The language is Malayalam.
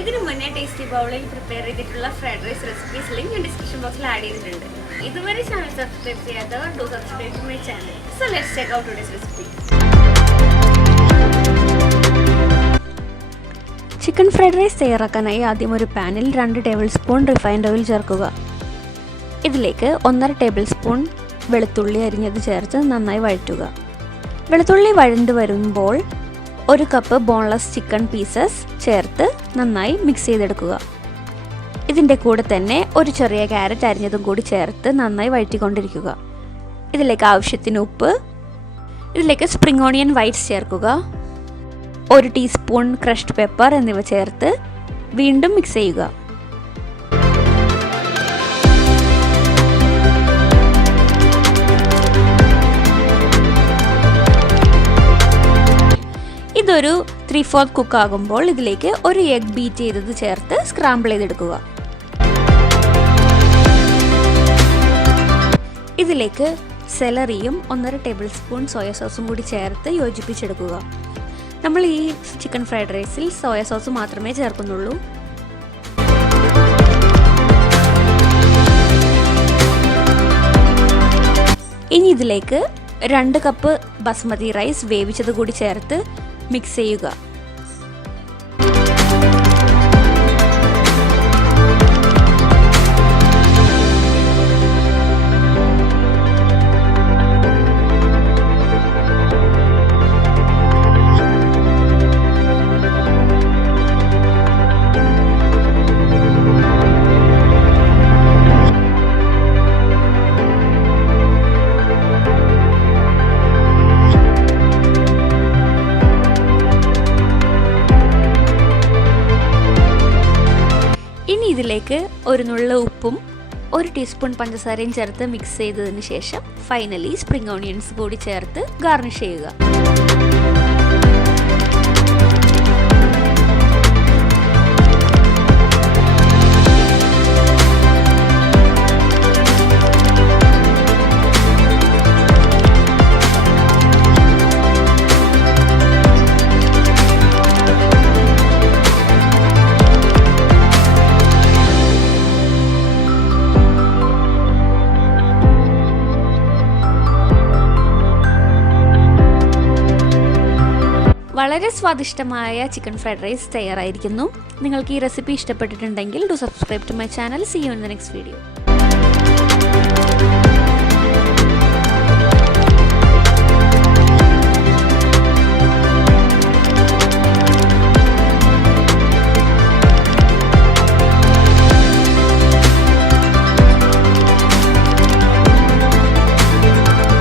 ഇതിനു മുന്നേ ടേസ്റ്റി ബൗളിൽ പ്രിപ്പയർ ചെയ്തിട്ടുള്ള ഫ്രൈഡ് റൈസ് റെസിപ്പീസ് ലിങ്ക് ഞാൻ ഡിസ്ക്രിപ്ഷൻ ബോക്സിൽ ആഡ് ചെയ്തിട്ടുണ്ട്. ഇതുവരെ ചാനൽ സബ്സ്ക്രൈബ് ചെയ്യാത്തവർ do subscribe to my channel. So let's check out today's recipe. Chicken fried rice തയ്യാറാക്കാനായി ആദ്യം ഒരു പാനിൽ 2 ടേബിൾ സ്പൂൺ റിഫൈൻഡ് ഓയിൽ ചേർക്കുക. ഇതിലേക്ക് 1.5 ടേബിൾ സ്പൂൺ വെളുത്തുള്ളി അരിഞ്ഞത് ചേർത്ത് നന്നായി വഴറ്റുക. വെളുത്തുള്ളി വഴണ്ട് വരുമ്പോൾ 1 കപ്പ് ബോൺലെസ് ചിക്കൻ പീസസ് ചേർത്ത് നന്നായി മിക്സ് ചെയ്തെടുക്കുക. ഇതിൻ്റെ കൂടെ തന്നെ ഒരു ചെറിയ ക്യാരറ്റ് അരിഞ്ഞതും കൂടി ചേർത്ത് നന്നായി വഴറ്റിക്കൊണ്ടിരിക്കുക. ഇതിലേക്ക് ആവശ്യത്തിന് ഉപ്പ്, ഇതിലേക്ക് സ്പ്രിംഗ് ഓണിയൻ വൈറ്റ്സ് ചേർക്കുക, 1 ടീസ്പൂൺ ക്രഷ്ഡ് പെപ്പർ എന്നിവ ചേർത്ത് വീണ്ടും മിക്സ് ചെയ്യുക. ഇതൊരു 3/4 കുക്ക് ആകുമ്പോൾ ഇതിലേക്ക് ഒരു എഗ് ബീറ്റ് ചെയ്തത് ചേർത്ത് സ്ക്രാമ്പിൾ ചെയ്തെടുക്കുക. ഇതിലേക്ക് സെലറിയും 1.5 ടേബിൾ സ്പൂൺ സോയ സോസും കൂടി ചേർത്ത് യോജിപ്പിച്ചെടുക്കുക. നമ്മൾ ഈ ചിക്കൻ ഫ്രൈഡ് റൈസിൽ സോയ സോസ് മാത്രമേ ചേർക്കുന്നുള്ളൂ. ഇനി ഇതിലേക്ക് 2 കപ്പ് ബസ്മതി റൈസ് വേവിച്ചത് കൂടി ചേർത്ത് മിക്സ് ചെയ്യുക. ഇനി ഇതിലേക്ക് ഒരു നുള്ള ഉപ്പും 1 ടീസ്പൂൺ പഞ്ചസാരയും ചേർത്ത് മിക്സ് ചെയ്തതിന് ശേഷം ഫൈനലി സ്പ്രിംഗ് ഓണിയൻസ് കൂടി ചേർത്ത് ഗാർണിഷ് ചെയ്യുക. വളരെ സ്വാദിഷ്ടമായ ചിക്കൻ ഫ്രൈഡ് റൈസ് തയ്യാറായിരിക്കുന്നു. നിങ്ങൾക്ക് ഈ റെസിപ്പി ഇഷ്ടപ്പെട്ടിട്ടുണ്ടെങ്കിൽ do subscribe to my channel. See you in the next video.